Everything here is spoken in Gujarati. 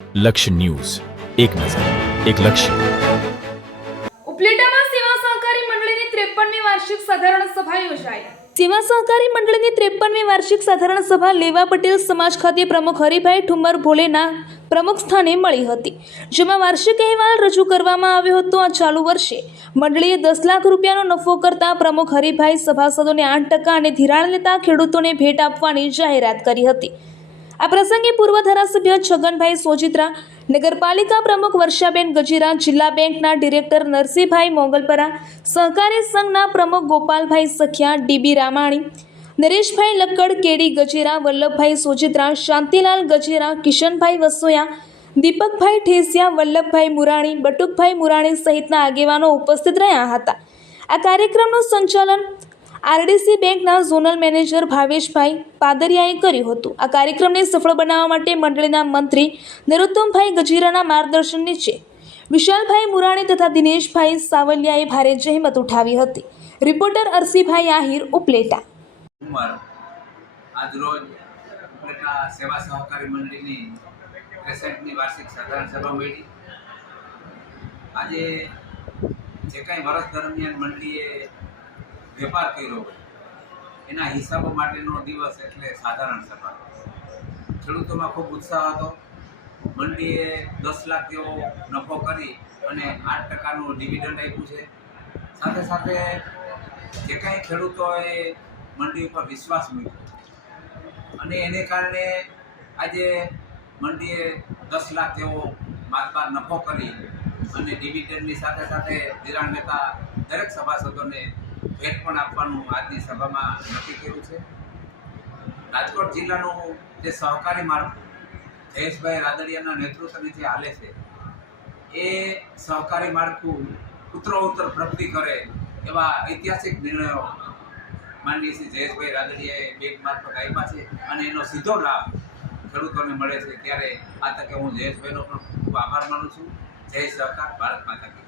લક્ષ્ય ન્યૂઝ, એક નજર, એક લક્ષ્ય. ઉપલેટામાં સેવા સહકારી મંડળીની 53મી વાર્ષિક સાધારણ સભા યોજાઈ. સેવા સહકારી મંડળીની 53મી વાર્ષિક સાધારણ સભા લેવા પટેલ સમાજ ખાતે પ્રમુખ હરિભાઈ ઠુમર ભોલેના પ્રમુખ સ્થાને મળી હતી, જેમાં વાર્ષિક અહેવાલ રજૂ કરવામાં આવ્યો હતો. આ ચાલુ વર્ષે મંડળીએ 10 લાખ રૂપિયાનો નફો કરતા પ્રમુખ હરિભાઈ સભાસદોને 8% અને ધિરાણ લેતા ખેડૂતોને ભેટ આપવાની જાહેરાત કરી હતી. આ પ્રસંગે પૂર્વ ધારાસભ્ય છગનભાઈ સોજિત્રા, નગરપાલિકા પ્રમુખ વર્ષાબેન ગજીરા, જિલ્લા બેંકના ડિરેક્ટર નરસિંહભાઈ મોગલપરા, સહકારી સંઘના પ્રમુખ ગોપાલભાઈ સખિયા, ડીબી રામાણી, નરેશભાઈ લક્કડ, કેડી ગજેરા, વલ્લભભાઈ સોજિત્રા, શાંતિલાલ ગજેરા, કિશનભાઈ વસોયા, દીપકભાઈ ઠેસિયા, વલ્લભભાઈ મુરાણી, બટુકભાઈ મુરાણી સહિતના આગેવાનો ઉપસ્થિત રહ્યા હતા. આ કાર્યક્રમનું સંચાલન આરડીસી બેંકના ઝોનલ મેનેજર ભાવેશભાઈ પાદરિયાએ કર્યું હતું. આ કાર્યક્રમને સફળ બનાવવા માટે મંડળીના મંત્રી નરોત્તમભાઈ ગજીરાના માર્ગદર્શન નીચે વિશાલભાઈ મુરાણી તથા દિનેશભાઈ સાવલિયાએ ભારે જહેમત ઉઠાવી હતી. રિપોર્ટર અરસીભાઈ આહિર, ઉપલેટા. આજરોજ ઉપલેટા સેવા સહકારી મંડળીની 63મી વાર્ષિક સાધારણ સભા મળી. આજે જે કાંઈ વર્ષ દરમિયાન મંડળીએ વેપાર કર્યો એના હિસાબો માટેનો દિવસ એટલે સાધારણ સભા. ખેડૂતોમાં ખૂબ ઉત્સાહ હતો. મંડળીએ 10 લાખ જેવો નફો કરી અને 8%નું ડિવિડન્ડ આપ્યું છે. સાથે સાથે જે કાંઈ ખેડૂતોએ મંડળી ઉપર વિશ્વાસ મૂક્યો અને એને કારણે આજે મંડળીએ 10 લાખ જેવો માતબાર નફો કરી અને ડિવિડન્ડની સાથે સાથે ધિરાણ લેતા દરેક સભાસદોને ભેટ પણ આપવાનું આજની સભામાં નક્કી કર્યું છે. રાજકોટ જિલ્લાનું જે સહકારી માળખું જયેશભાઈ રાદડિયાના નેતૃત્વ નીચે હાલે છે, એ સહકારી માળખું ઉત્તરોત્તર પ્રગતિ કરે એવા ઐતિહાસિક નિર્ણયો માનનીય શ્રી જયેશભાઈ રાદડિયાએ બેંક મારફત આપ્યા છે અને એનો સીધો લાભ ખેડૂતોને મળે છે. ત્યારે આ તકે હું જયેશભાઈનો પણ ખૂબ આભાર માનું છું. જય સહકાર, ભારત માતા કી જય.